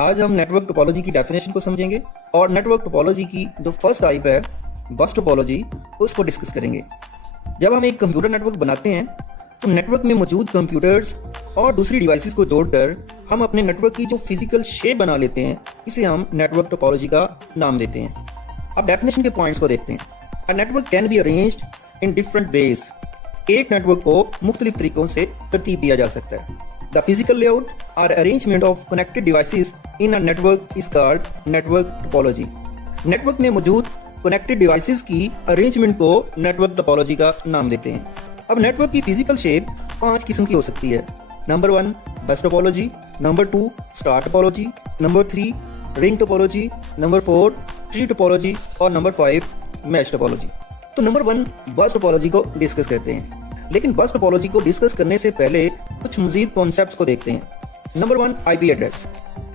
आज हम network topology की डेफिनेशन को समझेंगे और नेटवर्क टोपोलॉजी की जो फर्स्ट टाइप है बस टोपोलॉजी उसको डिस्कस करेंगे। जब हम एक कंप्यूटर नेटवर्क बनाते हैं तो नेटवर्क में मौजूद कंप्यूटर्स और दूसरी डिवाइसेस को जोड़कर हम अपने नेटवर्क की जो फिजिकल शेप बना लेते हैं, इसे हम नेटवर्क टोपोलॉजी का नाम देते हैं। अब डेफिनेशन के पॉइंट्स को देखते हैं। A network can be arranged in different ways. एक नेटवर्क को मुख्तलिफ तरीकों से तरतीब दिया जा सकता है। द फिजिकल लेआउट और arrangement of connected devices in a network is called network topology. Network में मौजूद कनेक्टेड डिवाइसेस की अरेंजमेंट को नेटवर्क टोपोलॉजी का नाम देते हैं। अब नेटवर्क की फिजिकल शेप 5 किस्म की हो सकती है। नंबर 1 बस topology, number 2 star topology, number 3 ring topology, number 4 tree topology और नंबर 5 मैश टोपोलॉजी। तो नंबर 1 बस टोपोलॉजी को डिस्कस करते हैं। लेकिन बस टोपोलॉजी को डिस्कस करने से पहले कुछ मजीद कॉन्सेप्ट्स को देखते हैं। Number 1 IP address.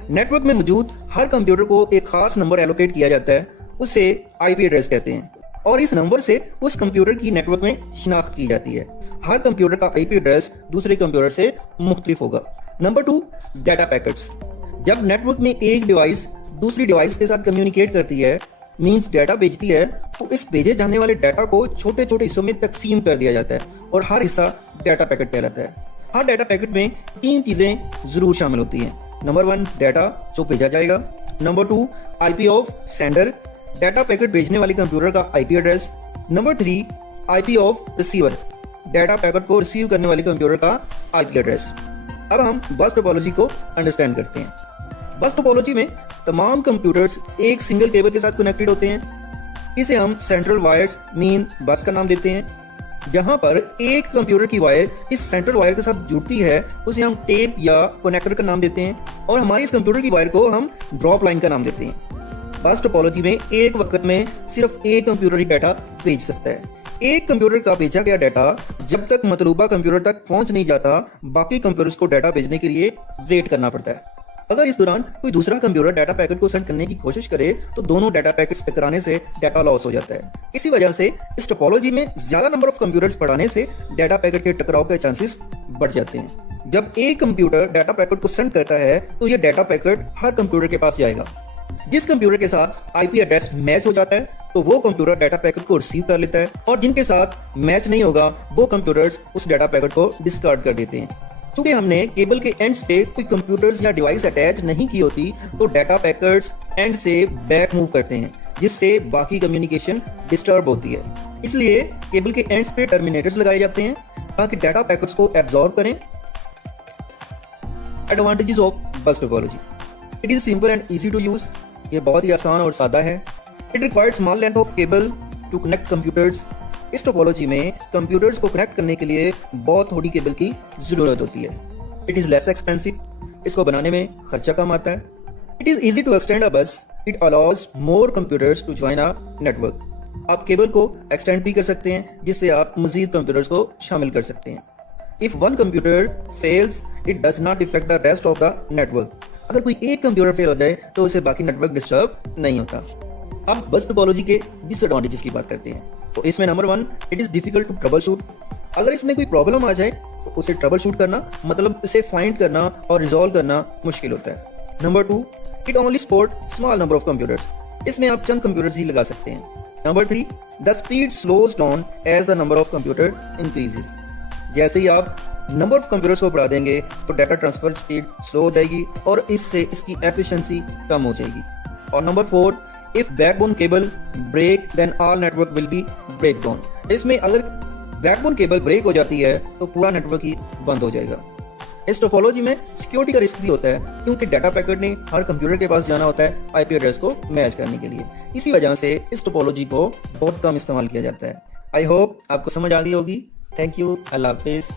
नेटवर्क में मौजूद हर कंप्यूटर को एक खास नंबर एलोकेट किया जाता है, उसे आईपी एड्रेस कहते हैं और इस नंबर से उस कंप्यूटर की नेटवर्क में शिनाख्त की जाती है। हर कंप्यूटर का आईपी एड्रेस दूसरे कंप्यूटर से मुख्तलिफ होगा। Number 2 data packets. जब नेटवर्क में एक डिवाइस दूसरी डिवाइस के साथ कम्युनिकेट करती है, मींस डाटा भेजती है, तो इस भेजे जाने वाले डाटा को छोटे छोटे हिस्सों में तकसीम कर दिया जाता है और हर हिस्सा डाटा पैकेट कहलाता है। हर डाटा पैकेट में 3 चीजें जरूर शामिल होती हैं। नंबर 1 डाटा जो भेजा जाएगा, number 2 IP of sender, data packet भेजने वाले कंप्यूटर का IP address, number 3 IP of receiver, data packet को रिसीव करने वाले कंप्यूटर का आईपी एड्रेस। अब हम बस टोपोलॉजी को अंडरस्टैंड करते हैं। बस टोपोलॉजी में तमाम कंप्यूटर्स एक सिंगल केबल के साथ कनेक्टेड होते हैं। इसे हम सेंट्रल वायर्स मीन बस का नाम देते हैं। जहां पर एक कंप्यूटर की वायर इस सेंट्रल वायर के साथ जुड़ती है, उसे हम टेप या कनेक्टर का नाम देते हैं और हमारी इस कंप्यूटर की वायर को हम ड्रॉप लाइन का नाम देते हैं। बस टोपोलॉजी में एक वक्त में सिर्फ एक कंप्यूटर ही डाटा भेज सकता है। एक कंप्यूटर का भेजा गया डाटा जब तक मतलूबा कंप्यूटर तक पहुंच नहीं जाता, बाकी कंप्यूटर्स को डाटा भेजने के लिए वेट करना पड़ता है। अगर इस दौरान कोई दूसरा कंप्यूटर डाटा पैकेट को सेंड करने की कोशिश करे तो दोनों डाटा पैकेट्स टकराने से डाटा लॉस हो जाता है। इसी वजह से इस टोपोलॉजी में ज्यादा नंबर ऑफ कंप्यूटर्स बढ़ाने से डाटा पैकेट के टकराव के चांसेस बढ़ जाते हैं। जब एक कंप्यूटर डाटा पैकेट को सेंड करता है तो यह डाटा पैकेट हर कंप्यूटर के पास जाएगा। जिस कंप्यूटर के साथ आईपी एड्रेस मैच हो जाता है तो वो कंप्यूटर डाटा पैकेट को रिसीव कर लेता है और जिनके साथ मैच नहीं होगा वो कंप्यूटर्स उस डाटा पैकेट को डिस्कार्ड कर देते हैं। क्योंकि हमने केबल के एंड्स पे कोई कंप्यूटर्स या डिवाइस अटैच नहीं की होती तो डाटा पैकेट्स एंड से बैक मूव करते हैं, जिससे बाकी कम्युनिकेशन डिस्टर्ब होती है। इसलिए केबल के एंड्स पे टर्मिनेटर्स लगाए जाते हैं ताकि डाटा पैकेट्स को एब्जॉर्ब करें। Advantages of bus topology. It is simple and easy to use. ये बहुत ही आसान और सादा है। It requires small length of cable to connect computers. इस टोपोलॉजी में कंप्यूटर्स को कनेक्ट करने के लिए बहुत थोड़ी केबल की जरूरत होती है। It is less expensive. इसको बनाने में खर्चा कम आता है। It is easy to extend a bus. It allows more computers to join a network. आप केबल को एक्सटेंड भी कर सकते हैं, जिससे आप मजीद कंप्यूटर्स को शामिल कर सकते हैं। If one computer fails it does not effect the rest of the network. अगर कोई एक कंप्यूटर फेल हो जाए तो उसे बाकी नेटवर्क डिस्टर्ब नहीं होता। अब बस टोपोलॉजी के डिसएडवांटेजेस की बात करते हैं। तो इसमें number 1 it is difficult to troubleshoot. अगर इसमें कोई प्रॉब्लम आ जाए तो उसे ट्रबल शूट करना मतलब इसे फाइंड करना और रिजॉल्व करना मुश्किल होता है। Number 2 it only support small number of computers. इसमें आप चंद कंप्यूटर्स ही लगा सकते हैं। Number 3 the speed slows down as the number of computer increases. जैसे ही आप नंबर ऑफ कंप्यूटर्स को बढ़ा देंगे तो डाटा ट्रांसफर स्पीड स्लो हो जाएगी और इससे इसकी एफिशिएंसी कम हो जाएगी। और number 4 if backbone cable break then all network will be break down. इसमें अगर बैकबोन केबल ब्रेक हो जाती है तो पूरा नेटवर्क ही बंद हो जाएगा। इस टोपोलॉजी में सिक्योरिटी का रिस्क भी होता है, क्योंकि डाटा पैकेट ने हर कंप्यूटर के पास जाना होता है आईपी एड्रेस को मैच करने के लिए। इसी वजह से इस टोपोलॉजी को बहुत कम इस्तेमाल किया जाता है। आई होप आपको समझ आ गई होगी। Thank you. Allah Hafiz.